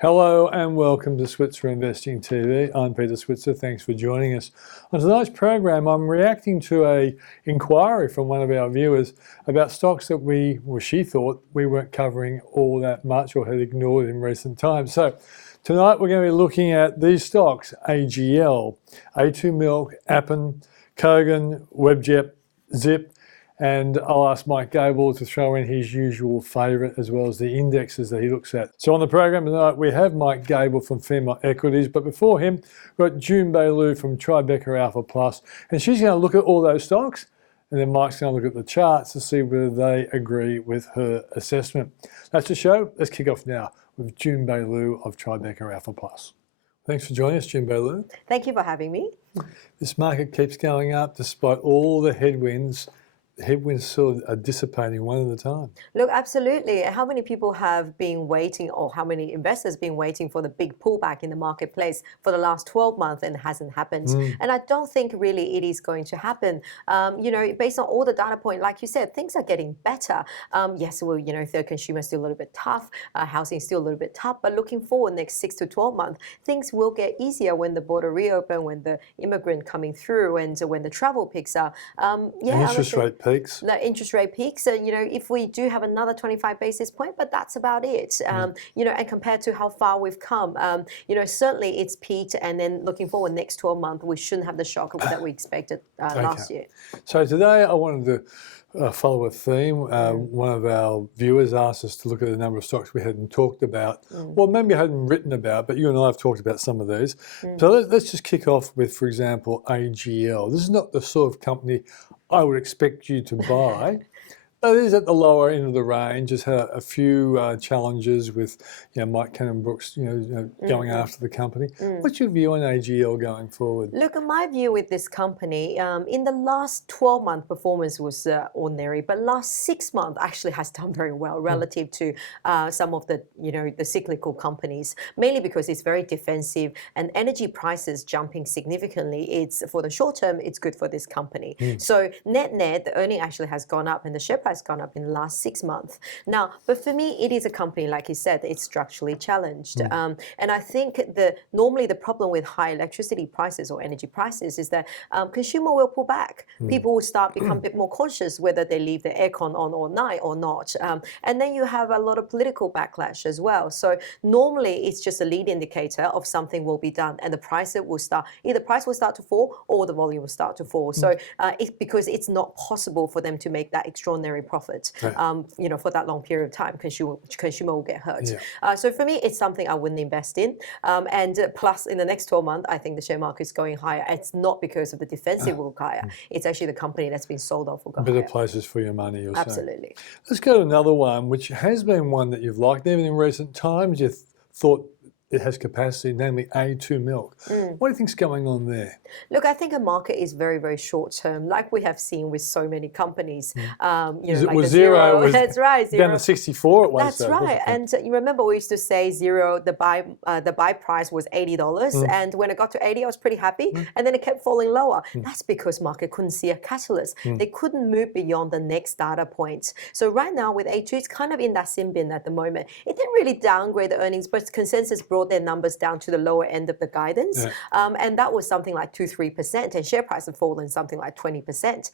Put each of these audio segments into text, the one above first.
Hello and welcome to Switzer Investing TV. I'm Peter Switzer. Thanks for joining us. On tonight's program, I'm reacting to an inquiry from one of our viewers about stocks that she thought we weren't covering all that much or had ignored in recent times. So tonight we're going to be looking at these stocks: AGL, A2Milk, Appen, Kogan, Webjet, Zip. And I'll ask Mike Gable to throw in his usual favourite as well as the indexes that he looks at. So on the program tonight we have Mike Gable from Fairmont Equities, but before him we've got Jun Bei Liu from Tribeca Alpha Plus, and she's going to look at all those stocks, and then Mike's going to look at the charts to see whether they agree with her assessment. That's the show. Let's kick off now with Jun Bei Liu of Tribeca Alpha Plus. Thanks for joining us, Jun Bei Liu. Thank you for having me. This market keeps going up despite all the headwinds. The headwinds sort of are dissipating one at a time. Look, absolutely. How many people have been waiting, or how many investors been waiting for the big pullback in the marketplace for the last 12 months and it hasn't happened? And I don't think really it is going to happen. Based on all the data point, like you said, things are getting better. Yes, well, the consumer is still a little bit tough, housing is still a little bit tough, but looking forward next 6 to 12 months, things will get easier when the border reopen, when the immigrant coming through, and when the travel picks up. Interest rate peaks. The interest rate peaks. If we do have another 25 basis point, but that's about it. And compared to how far we've come, certainly it's peaked. And then looking forward next 12 months, we shouldn't have the shock that we expected last year. So today I wanted to follow a theme. One of our viewers asked us to look at a number of stocks we hadn't talked about, well, maybe hadn't written about, but you and I have talked about some of these. So let's just kick off with, for example, AGL. This is not the sort of company I would expect you to buy. But it is at the lower end of the range. It's had a few challenges with, Mike Cannon-Brookes, going after the company. What's your view on AGL going forward? Look, my view with this company, in the last 12-month performance was ordinary, but last 6 months actually has done very well relative to some of the, the cyclical companies, mainly because it's very defensive and energy prices jumping significantly. It's for the short term, it's good for this company. So net, the earning actually has gone up and the share price gone up in the last 6 months. Now, but for me, it is a company, like you said, it's structurally challenged. And I think normally the problem with high electricity prices or energy prices is that consumer will pull back. People will start become a bit more cautious whether they leave the aircon on all night or not. And then you have a lot of political backlash as well. So normally it's just a lead indicator of something will be done, and the price will start, either price will start to fall or the volume will start to fall. So because it's not possible for them to make that extraordinary profit, for that long period of time, consumer will get hurt. So for me, it's something I wouldn't invest in. And plus, in the next 12 months, I think the share market is going higher. It's not because of the defensive will go higher. It's actually the company that's been sold off will go higher. Better places for your money, you're saying. Absolutely. Let's go to another one, which has been one that you've liked. Even in recent times, you thought it has capacity, namely A2Milk. What do you think's going on there? Look, I think a market is very, very short term, like we have seen with so many companies. It like was zero. That's right. Down to 64 at one That's stage. right. And you remember we used to say zero. The buy price was $80, and when it got to 80, I was pretty happy. And then it kept falling lower. That's because market couldn't see a catalyst. They couldn't move beyond the next data point. So right now with A2, it's kind of in that sin bin at the moment. It didn't really downgrade the earnings, but consensus brought their numbers down to the lower end of the guidance. And that was something like 2-3%, and share price had fallen something like 20%.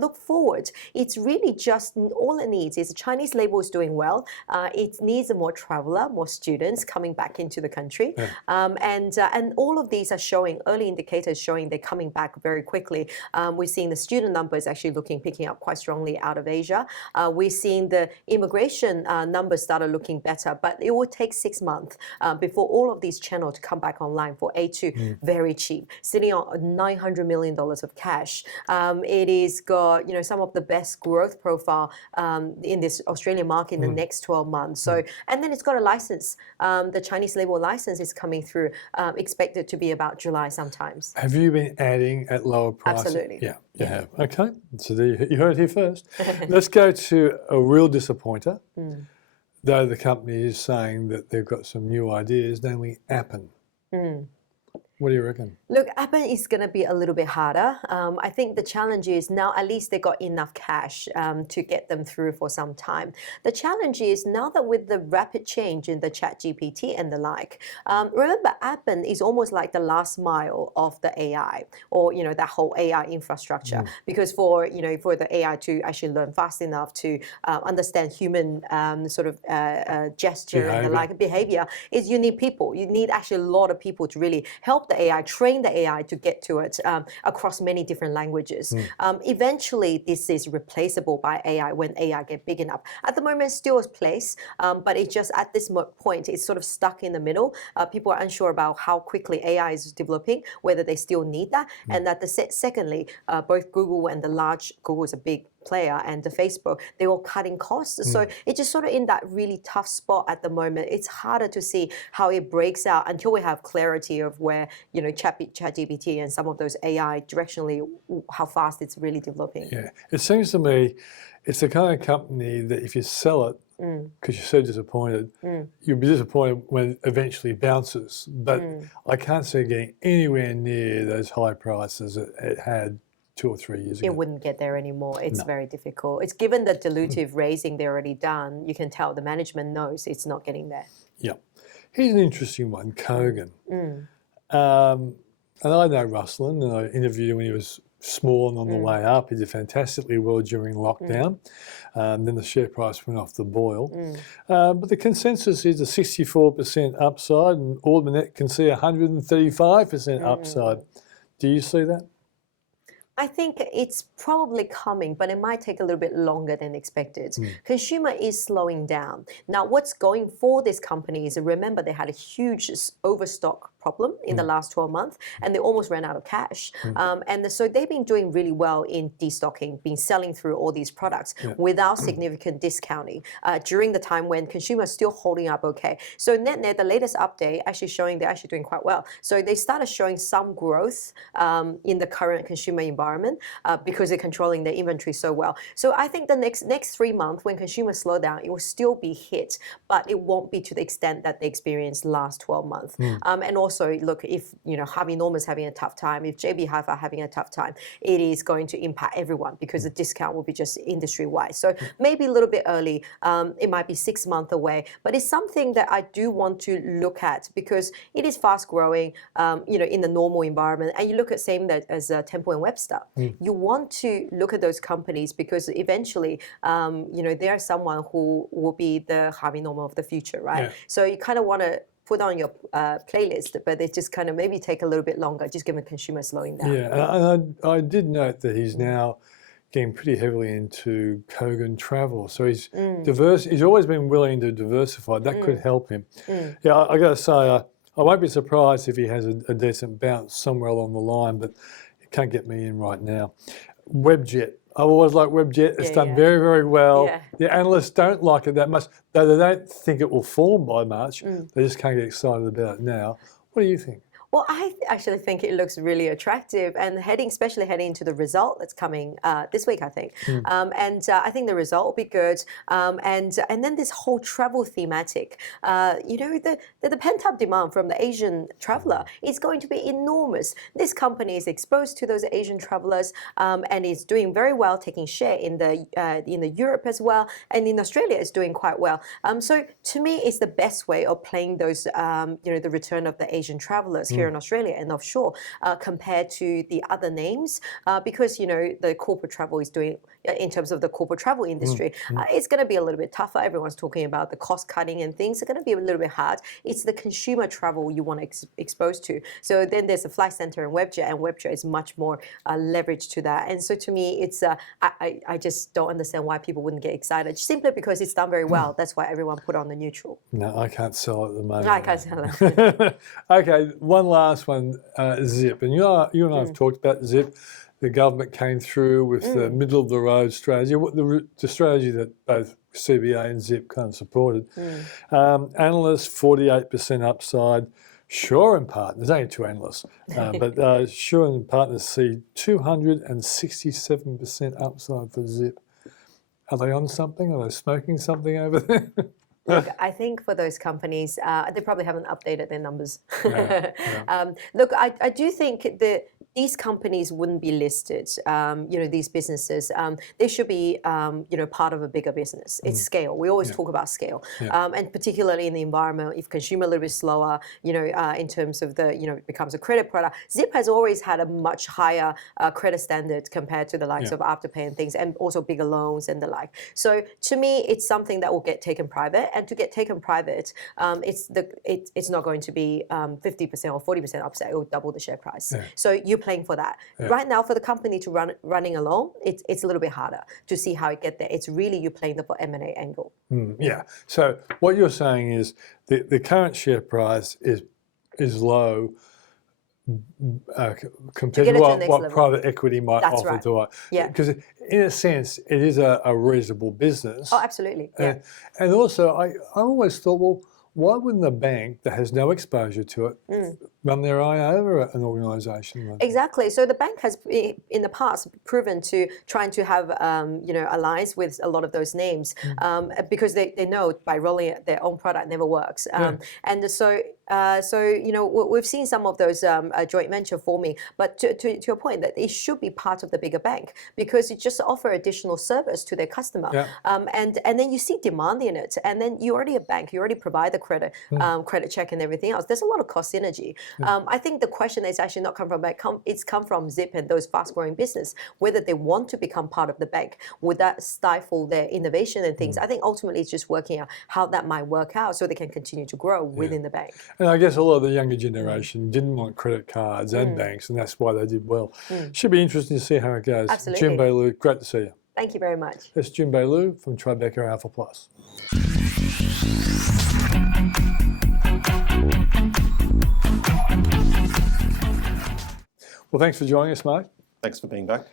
Look forward, it's really just all it needs is the Chinese label is doing well. It needs more traveler, more students coming back into the country. And all of these are showing, early indicators showing they're coming back very quickly. We're seeing the student numbers actually picking up quite strongly out of Asia. We're seeing the immigration numbers started looking better, but it will take 6 months before all of these channels come back online for A2. Very cheap, sitting on $900 million of cash. It is got some of the best growth profile in this Australian market in the next 12 months. So and then it's got a license. The Chinese label license is coming through, expected to be about July sometimes. Have you been adding at lower prices? Absolutely. Yeah, you have. Okay, so you heard it here first. Let's go to a real disappointer. Though the company is saying that they've got some new ideas, namely Appen. What do you reckon? Look, Appen is going to be a little bit harder. I think the challenge is now at least they got enough cash to get them through for some time. The challenge is now that with the rapid change in the chat GPT and the like, remember Appen is almost like the last mile of the AI or, that whole AI infrastructure. Because for the AI to actually learn fast enough to understand human sort of gesture and the like behavior is you need people. You need actually a lot of people to really help the AI, train the AI to get to it across many different languages. Eventually, this is replaceable by AI when AI get big enough. At the moment, still a place, but it just at this point, it's sort of stuck in the middle. People are unsure about how quickly AI is developing, whether they still need that. And that secondly, both Google and the large, Google is a big player, and the Facebook, they're all cutting costs. So it's just sort of in that really tough spot at the moment. It's harder to see how it breaks out until we have clarity of where, ChatGPT and some of those AI directionally, how fast it's really developing. Yeah, it seems to me it's the kind of company that if you sell it, because you're so disappointed, you'll be disappointed when it eventually bounces. But I can't see it getting anywhere near those high prices it had 2 or 3 years ago. It wouldn't get there anymore. It's very difficult. It's given the dilutive raising they've already done, you can tell the management knows it's not getting there. Yeah. Here's an interesting one, Kogan. And I know Ruslan, and I interviewed him when he was small and on the way up. He did fantastically well during lockdown. Then the share price went off the boil. But the consensus is a 64% upside, and Orbinet can see 135% upside. Do you see that? I think it's probably coming, but it might take a little bit longer than expected. Consumer is slowing down. Now, what's going for this company is, remember, they had a huge overstock problem in the last 12 months, and they almost ran out of cash. And so they've been doing really well in destocking, been selling through all these products without significant discounting during the time when consumers still holding up okay. So net, the latest update actually showing they're actually doing quite well. So they started showing some growth in the current consumer environment because they're controlling their inventory so well. So I think the next 3 months when consumers slow down, it will still be hit, but it won't be to the extent that they experienced last 12 months. And also, look, if Harvey Norman's having a tough time, if JB Hi-Fi having a tough time, it is going to impact everyone because the discount will be just industry-wide. So maybe a little bit early. It might be 6 months away, but it's something that I do want to look at because it is fast-growing, in the normal environment. And you look at same that as Temple and Webster. You want to look at those companies because eventually, they are someone who will be the Harvey Norman of the future, right? So you kind of want to put on your playlist, but they just kind of maybe take a little bit longer, just given consumer slowing down. Yeah, and I did note that he's now getting pretty heavily into Kogan travel. So he's diverse. He's always been willing to diversify. That could help him. Yeah, I got to say, I won't be surprised if he has a decent bounce somewhere along the line, but it can't get me in right now. Webjet. I always like Webjet. It's done very, very well. The analysts don't like it that much, though they don't think it will form by March. They just can't get excited about it now. What do you think? Well, I actually think it looks really attractive, and especially heading into the result that's coming this week, I think. And I think the result will be good. And then this whole travel thematic, the pent-up demand from the Asian traveler is going to be enormous. This company is exposed to those Asian travelers, and is doing very well, taking share in the Europe as well, and in Australia it's doing quite well. So to me, it's the best way of playing those, the return of the Asian travelers here in Australia and offshore compared to the other names because the corporate travel is doing in terms of the corporate travel industry it's going to be a little bit tougher. Everyone's talking about the cost cutting and things are going to be a little bit hard. It's the consumer travel you want to expose to. So then there's a Flight Centre and Webjet is much more leveraged to that. And so to me, it's I just don't understand why people wouldn't get excited simply because it's done very well. That's why everyone put on the neutral. No, I can't sell it at the moment. No, I can't sell it. Okay, one last one, Zip. And you and I have talked about Zip. The government came through with the middle of the road strategy, the strategy that both CBA and Zip kind of supported. Analysts, 48% upside. Shaw and Partners, only two analysts, but Shaw and Partners see 267% upside for Zip. Are they on something? Are they smoking something over there? Look, I think for those companies, they probably haven't updated their numbers. Yeah, yeah. Look, I do think that these companies wouldn't be listed. These businesses, they should be, part of a bigger business. It's scale. We always talk about scale, and particularly in the environment, if consumer a little bit slower, in terms of it becomes a credit product. Zip has always had a much higher credit standard compared to the likes of Afterpay and things, and also bigger loans and the like. So to me, it's something that will get taken private. And to get taken private, it's not going to be 50% or 40% upside. It will double the share price. Yeah. So you're playing for that. Yeah. Right now, for the company to running alone, it's a little bit harder to see how it get there. It's really you playing the M&A angle. Yeah. So what you're saying is the current share price is low compared to what private equity might offer to us. Yeah. Because in a sense, it is a reasonable business. Oh, absolutely. Yeah. And also, I always thought, well, why wouldn't a bank that has no exposure to it run their eye over an organisation? Exactly. So the bank has, in the past, proven to trying to have, alliance with a lot of those names because they know by rolling their own product never works. And so we've seen some of those joint venture forming, but to your point, that it should be part of the bigger bank because it just offer additional service to their customer. Yeah. And then you see demand in it, and then you're already a bank, you already provide the credit check and everything else. There's a lot of cost synergy. I think the question is actually not come from bank, it's come from Zip and those fast-growing business, whether they want to become part of the bank. Would that stifle their innovation and things? I think ultimately it's just working out how that might work out so they can continue to grow within the bank. And I guess a lot of the younger generation didn't want credit cards and banks, and that's why they did well. Should be interesting to see how it goes. Absolutely. Jun Bei Liu, great to see you. Thank you very much. That's Jun Bei Liu from Tribeca Alpha Plus. Well, thanks for joining us, mate. Thanks for being back.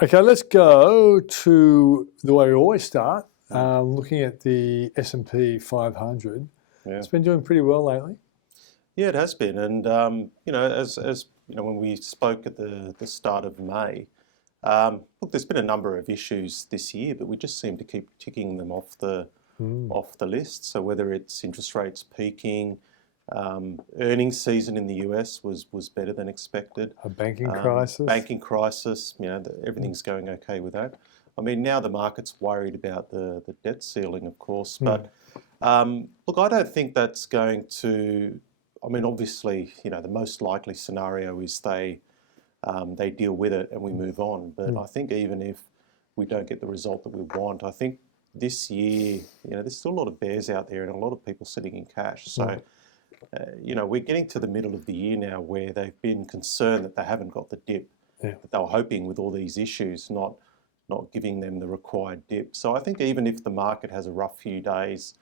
Okay, let's go to the way we always start, looking at the S&P 500. Yeah. It's been doing pretty well lately. Yeah, it has been. And, as when we spoke at the start of May, look, there's been a number of issues this year, but we just seem to keep ticking them off the list. So whether it's interest rates peaking, earnings season in the US was better than expected. A banking crisis. Banking crisis, everything's going okay with that. I mean, now the market's worried about the debt ceiling, of course, but look, I don't think that's going to, obviously, the most likely scenario is they deal with it and we move on. But I think even if we don't get the result that we want, I think this year, there's still a lot of bears out there and a lot of people sitting in cash. So, we're getting to the middle of the year now where they've been concerned that they haven't got the dip that they were hoping with all these issues, not giving them the required dip. So I think even if the market has a rough few days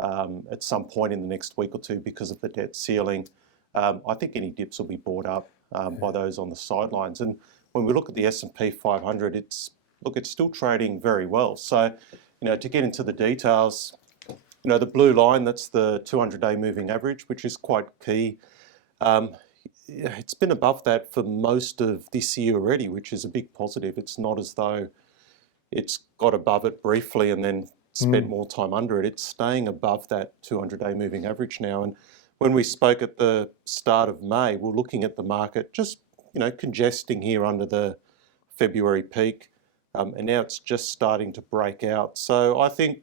at some point in the next week or two because of the debt ceiling, I think any dips will be bought up by those on the sidelines. And when we look at the S&P 500, it's still trading very well. So, to get into the details, the blue line, that's the 200-day moving average, which is quite key. It's been above that for most of this year already, which is a big positive. It's not as though it's got above it briefly and then spent more time under it. It's staying above that 200-day moving average now. And when we spoke at the start of May, we're looking at the market just, congesting here under the February peak. And now it's just starting to break out. So I think,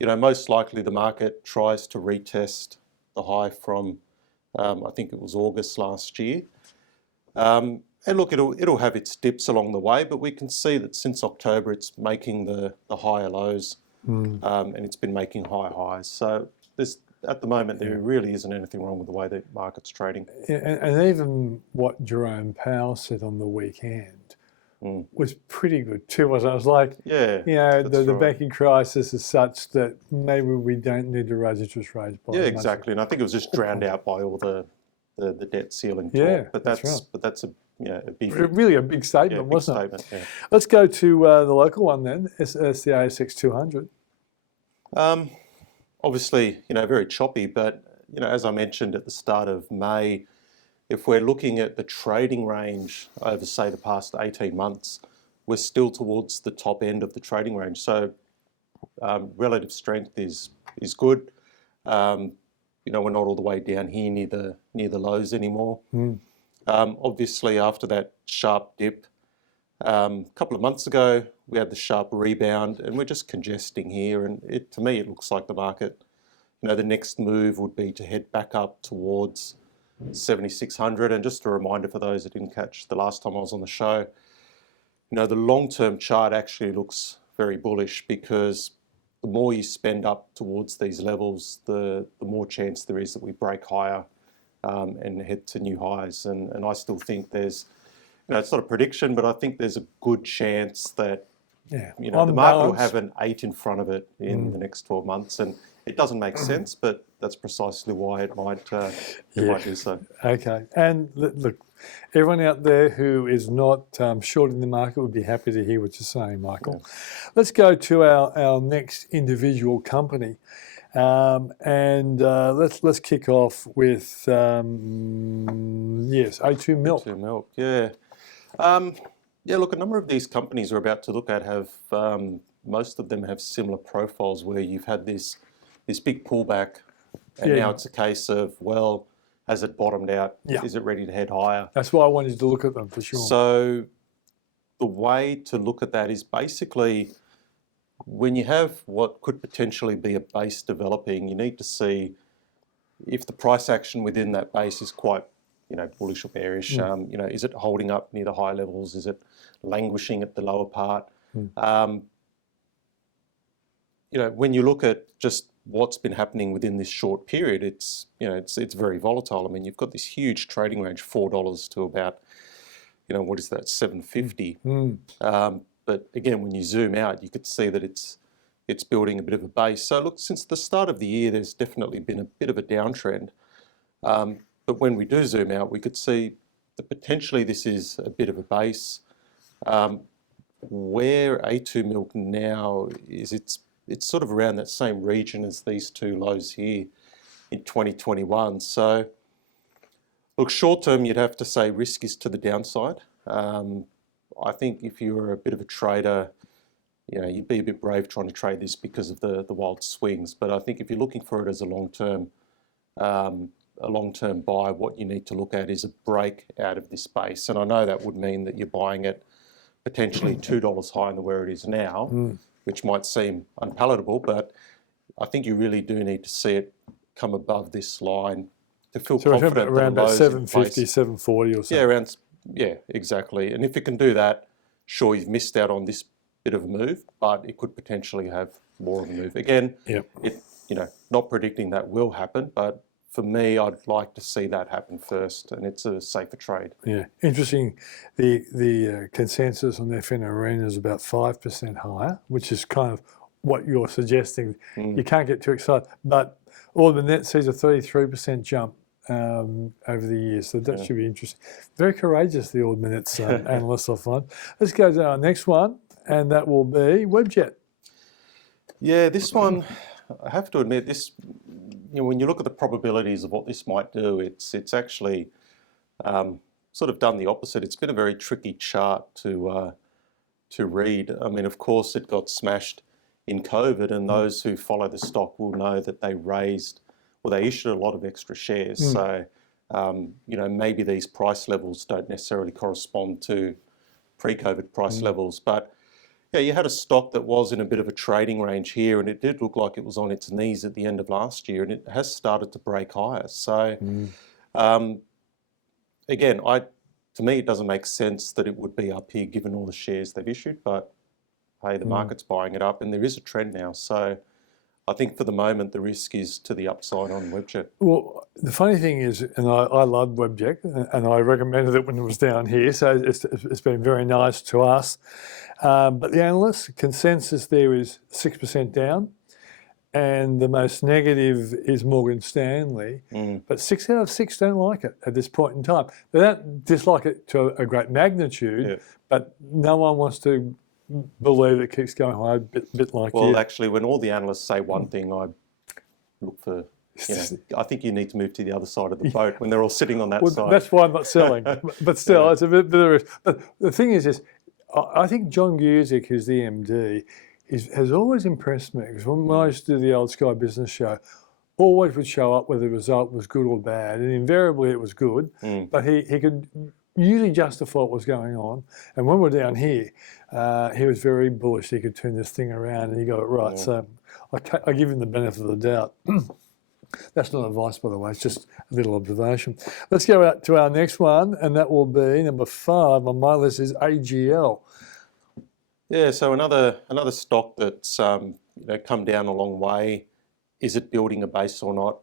most likely the market tries to retest the high from, I think it was August last year. And look, it'll have its dips along the way, but we can see that since October it's making the higher lows and it's been making higher highs. So at the moment there really isn't anything wrong with the way the market's trading. Yeah, and even what Jerome Powell said on the weekend was pretty good too, wasn't it? I was like, the banking crisis is such that maybe we don't need to raise interest rates. Exactly. And I think it was just drowned out by all the debt ceiling talk. Yeah, but that's a big, really a big statement, wasn't it? Yeah. Let's go to the local one then. It's the ASX 200. Obviously, very choppy, but as I mentioned at the start of May, if we're looking at the trading range over, say, the past 18 months, we're still towards the top end of the trading range. So relative strength is is good. You know, we're not all the way down here near the lows anymore. Obviously, after that sharp dip, a couple of months ago, we had the sharp rebound, and we're just congesting here. And to me, it looks like the market, you know, the next move would be to head back up towards 7,600. And just a reminder for those that didn't catch the last time I was on the show, you know, the long-term chart actually looks very bullish, because the more you spend up towards these levels, the more chance there is that we break higher and head to new highs. And I still think there's, you know, it's not a prediction, but I think there's a good chance that, you know, the market will have an 8 in front of it in the next 12 months. And it doesn't make sense, but that's precisely why it might do so. Okay. And look, everyone out there who is not shorting the market would be happy to hear what you're saying, Michael. Yeah. Let's go to our next individual company. And let's kick off with, yes, A2Milk. A2Milk, yeah. Yeah, look, a number of these companies we're about to look at have, most of them have similar profiles where you've had this big pullback, and now it's a case of, well, has it bottomed out? Yeah. Is it ready to head higher? That's why I wanted to look at them, for sure. So the way to look at that is basically, when you have what could potentially be a base developing, you need to see if the price action within that base is quite, you know, bullish or bearish. You know, is it holding up near the high levels? Is it languishing at the lower part? You know, when you look at just what's been happening within this short period, it's, you know, it's very volatile. I mean, you've got this huge trading range, $4 to about, you know, what is that, $7.50. But again, when you zoom out, you could see that it's building a bit of a base. So look, since the start of the year, there's definitely been a bit of a downtrend. But when we do zoom out, we could see that potentially this is a bit of a base. Where A2Milk now is, it's sort of around that same region as these two lows here in 2021. So look, short term, you'd have to say risk is to the downside. I think if you were a bit of a trader, you know, you'd be a bit brave trying to trade this because of the wild swings. But I think if you're looking for it as a long-term buy, what you need to look at is a break out of this base. And I know that would mean that you're buying it potentially $2 higher than where it is now, which might seem unpalatable, but I think you really do need to see it come above this line to feel confident. Around about 750, 740 or something. Yeah, exactly. And if it can do that, sure, you've missed out on this bit of a move, but it could potentially have more of a move. Again, you know, not predicting that will happen, but for me, I'd like to see that happen first, and it's a safer trade. Yeah, interesting. The consensus on FN Arena is about 5% higher, which is kind of what you're suggesting. You can't get too excited, but Order Net sees a 33% jump over the years, so that should be interesting. Very courageous, the Order Net's analysts, I find. Let's go to our next one, and that will be Webjet. Yeah, this one, I have to admit, this, you know, when you look at the probabilities of what this might do, it's actually sort of done the opposite. It's been a very tricky chart to read. I mean, of course, it got smashed in COVID, and those who follow the stock will know that they issued a lot of extra shares. So, you know, maybe these price levels don't necessarily correspond to pre-COVID price levels, but yeah, you had a stock that was in a bit of a trading range here, and it did look like it was on its knees at the end of last year, and it has started to break higher. So, again, to me, it doesn't make sense that it would be up here given all the shares they've issued, but hey, the market's buying it up, and there is a trend now. So I think for the moment, the risk is to the upside on Webjet. Well, the funny thing is, and I love Webjet, and I recommended it when it was down here, so it's been very nice to us. But the analyst consensus there is 6% down, and the most negative is Morgan Stanley. But 6 out of 6 don't like it at this point in time. They don't dislike it to a great magnitude, but no one wants to believe it keeps going high, a bit like Well, actually, when all the analysts say one thing, I look for, you know, I think you need to move to the other side of the boat when they're all sitting on that side. That's why I'm not selling. But still, it's a bit of a risk. But the thing is, I think John Guzik, who's the MD, has always impressed me. Because when I used to do the old Sky Business Show, always would show up whether the result was good or bad, and invariably it was good. But he could usually justify what was going on. And when we're down here, he was very bullish. He could turn this thing around, and he got it right. So I give him the benefit of the doubt. That's not advice, by the way. It's just a little observation. Let's go out to our next one, and that will be number 5 on my list is AGL. Yeah, so another stock that's come down a long way. Is it building a base or not?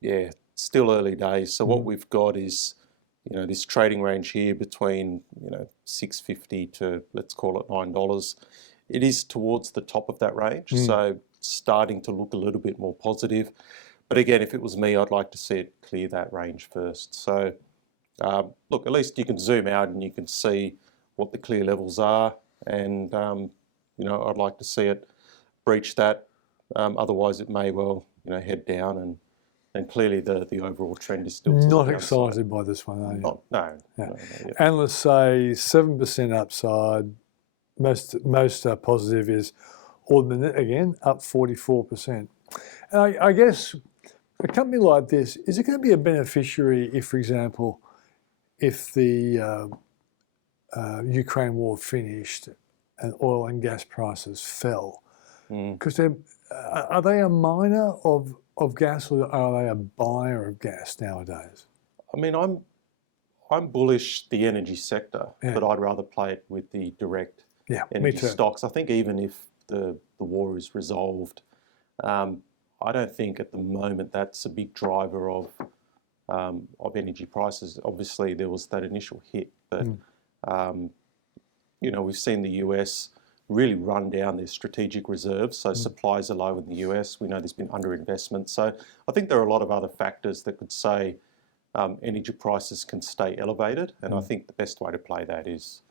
Yeah, still early days. So what we've got is this trading range here between $6.50 to, let's call it, $9. It is towards the top of that range, so starting to look a little bit more positive. But again, if it was me, I'd like to see it clear that range first. So look, at least you can zoom out and you can see what the clear levels are, and I'd like to see it breach that. Otherwise, it may well head down, and clearly the overall trend is still not excited by this one, are you? No. Analysts say 7% upside. Most positive is Ordminute again, up 44%. And I guess a company like this, is it going to be a beneficiary if, for example, if the Ukraine war finished and oil and gas prices fell? Because are they a miner of gas, or are they a buyer of gas nowadays? I mean, I'm bullish the energy sector, but I'd rather play it with the direct energy stocks. I think even if the war is resolved, I don't think at the moment that's a big driver of energy prices. Obviously, there was that initial hit, but we've seen the US really run down their strategic reserves, so supplies are low in the US. We know there's been underinvestment. So I think there are a lot of other factors that could say energy prices can stay elevated, and I think the best way to play that is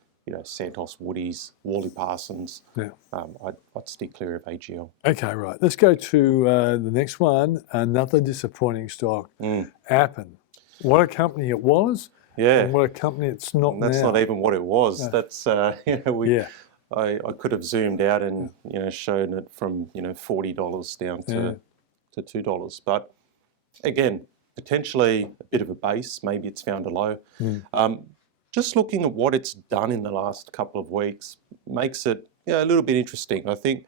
Santos, Woodies, Worley Parsons. I'd stick clear of AGL. Okay, right. Let's go to the next one. Another disappointing stock, Appen. What a company it was, and what a company it's not and that's now. not even what it was. No. That's I could have zoomed out and shown it from $40 down to $2, but again, potentially a bit of a base. Maybe it's found a low. Just looking at what it's done in the last couple of weeks makes it a little bit interesting. I think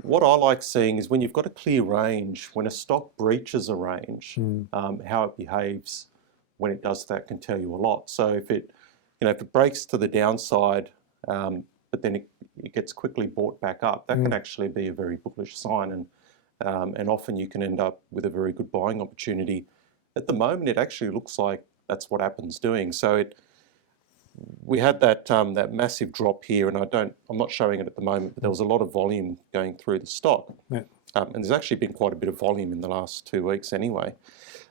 what I like seeing is when you've got a clear range, when a stock breaches a range, how it behaves when it does that can tell you a lot. So if it breaks to the downside, but then it gets quickly bought back up, that can actually be a very bullish sign, and often you can end up with a very good buying opportunity. At the moment, it actually looks like that's what Appen's doing. So we had that massive drop here, and I'm not showing it at the moment, but there was a lot of volume going through the stock, and there's actually been quite a bit of volume in the last 2 weeks anyway.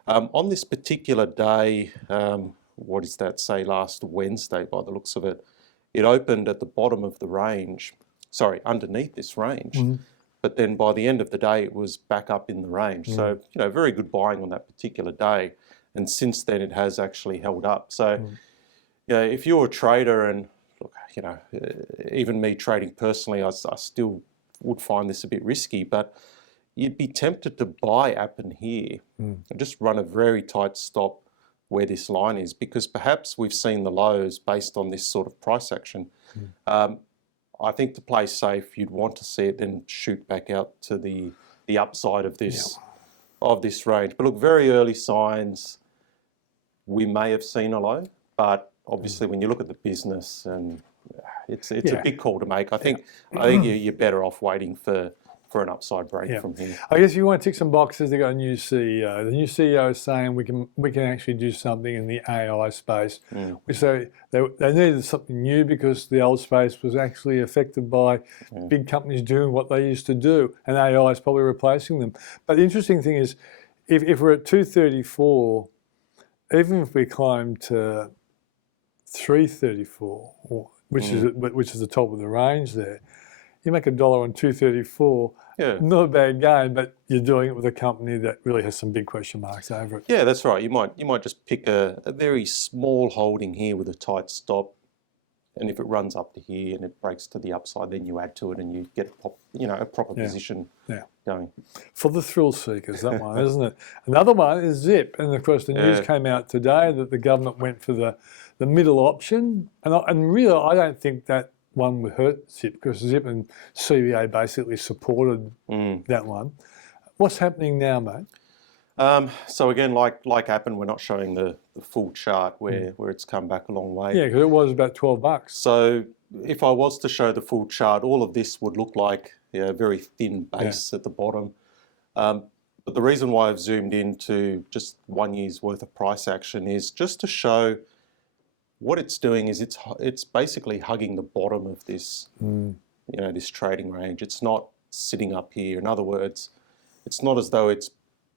On this particular day, what does that say? Last Wednesday, by the looks of it, it opened at the bottom of the range. Sorry, underneath this range. But then by the end of the day, it was back up in the range. So very good buying on that particular day, and since then it has actually held up. So. If you're a trader, and look, even me trading personally, I still would find this a bit risky, but you'd be tempted to buy Appen here and just run a very tight stop where this line is, because perhaps we've seen the lows based on this sort of price action. I think to play safe, you'd want to see it then shoot back out to the upside of this range. But look, very early signs, we may have seen a low, but obviously, when you look at the business, and it's a big call to make. I think you're better off waiting for an upside break from here. I guess if you want to tick some boxes, they got a new CEO. The new CEO is saying we can actually do something in the AI space. So they needed something new because the old space was actually affected by big companies doing what they used to do, and AI is probably replacing them. But the interesting thing is, if we're at 234, even if we climb to 334, which is the top of the range there, you make $1 on 234. Not a bad gain, but you're doing it with a company that really has some big question marks over it. Yeah, that's right. You might just pick a very small holding here with a tight stop, And if it runs up to here and it breaks to the upside, then you add to it and you get a proper position going. For the thrill seekers, that one, isn't it? Another one is Zip, and of course the news came out today that the government went for the middle option, and really I don't think that one would hurt Zip, because Zip and CBA basically supported that one. What's happening now, mate? So again, like Appen, we're not showing the full chart where it's come back a long way. Yeah, because it was about $12. So if I was to show the full chart, all of this would look like a very thin base at the bottom. But the reason why I've zoomed into just 1 year's worth of price action is just to show what it's doing is it's basically hugging the bottom of this, this trading range. It's not sitting up here. In other words, it's not as though it's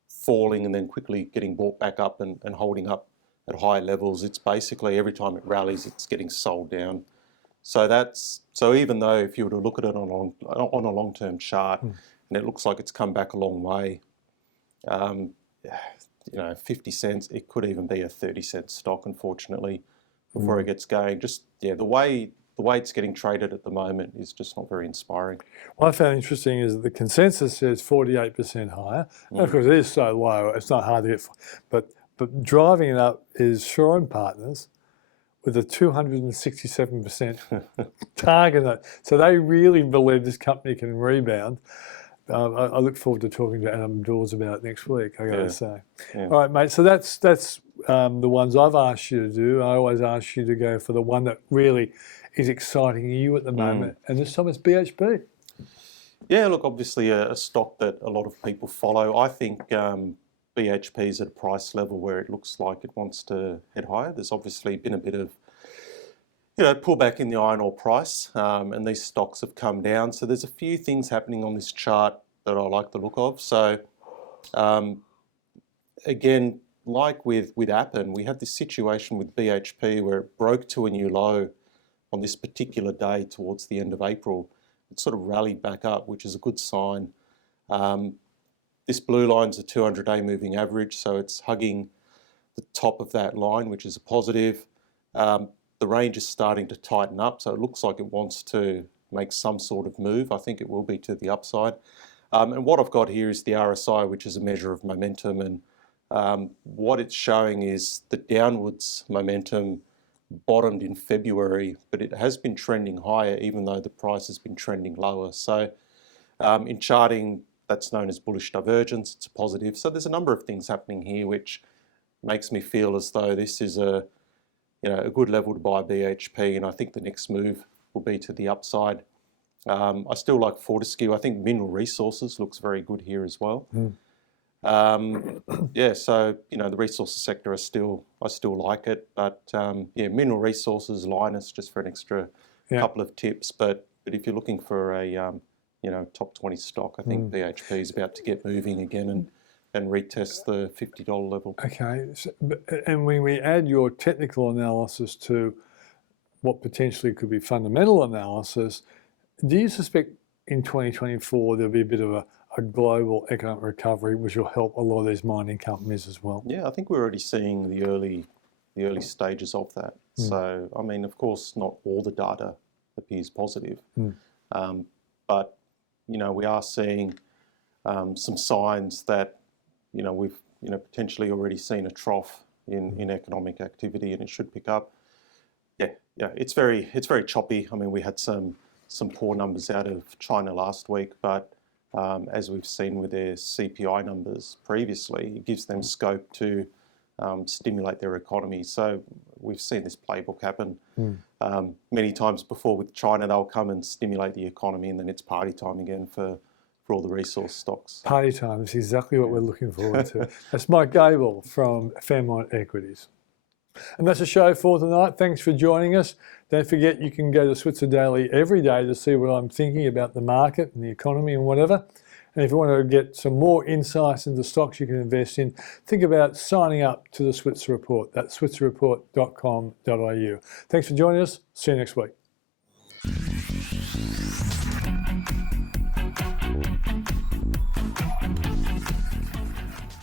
falling and then quickly getting bought back up and holding up at high levels. It's basically every time it rallies, it's getting sold down. So even though if you were to look at it on a long-term chart, and it looks like it's come back a long way, 50 cents, it could even be a 30-cent stock, unfortunately, before it gets going. Just the way it's getting traded at the moment is just not very inspiring. What I found interesting is that the consensus says 48% higher. And of course, it is so low, it's not hard to get. But driving it up is Shaw and Partners with a 267% target. So they really believe this company can rebound. I look forward to talking to Adam Dawes about it next week, I got to say. Yeah. All right, mate, so that's the ones I've asked you to do. I always ask you to go for the one that really is exciting you at the moment, and this time it's BHP. Yeah, look, obviously a stock that a lot of people follow. I think BHP is at a price level where it looks like it wants to head higher. There's obviously been a bit of pullback in the iron ore price, and these stocks have come down. So there's a few things happening on this chart that I like the look of. So again, like with Appen, we have this situation with BHP where it broke to a new low on this particular day towards the end of April. It sort of rallied back up, which is a good sign. This blue line's a 200-day moving average, so it's hugging the top of that line, which is a positive. The range is starting to tighten up, so it looks like it wants to make some sort of move. I think it will be to the upside. And what I've got here is the RSI, which is a measure of momentum, and what it's showing is the downwards momentum bottomed in February, but it has been trending higher even though the price has been trending lower. So in charting, that's known as bullish divergence. It's a positive. So there's a number of things happening here which makes me feel as though this is a good level to buy BHP, and I think the next move will be to the upside. I still like Fortescue. I think Mineral Resources looks very good here as well. Yeah, so the resources sector I still like it, but Mineral Resources, Linus, just for an extra couple of tips. But if you're looking for a top 20 stock, I think BHP is about to get moving again and retest the $50 level. Okay, and when we add your technical analysis to what potentially could be fundamental analysis, do you suspect in 2024 there'll be a bit of a global economic recovery which will help a lot of these mining companies as well? Yeah, I think we're already seeing the early stages of that. So, I mean, of course, not all the data appears positive, but we are seeing some signs that we've potentially already seen a trough in economic activity, and it should pick up. Yeah, it's very choppy. I mean, we had some poor numbers out of China last week, but as we've seen with their CPI numbers previously, it gives them scope to stimulate their economy. So we've seen this playbook happen many times before with China. They'll come and stimulate the economy, and then it's party time again for all the resource stocks. Party time is exactly what we're looking forward to. That's Mike Gable from Fairmont Equities. And that's the show for tonight. Thanks for joining us. Don't forget you can go to Switzer Daily every day to see what I'm thinking about the market and the economy and whatever. And if you want to get some more insights into stocks you can invest in, think about signing up to the Switzer Report. That's switzerreport.com.au. Thanks for joining us. See you next week.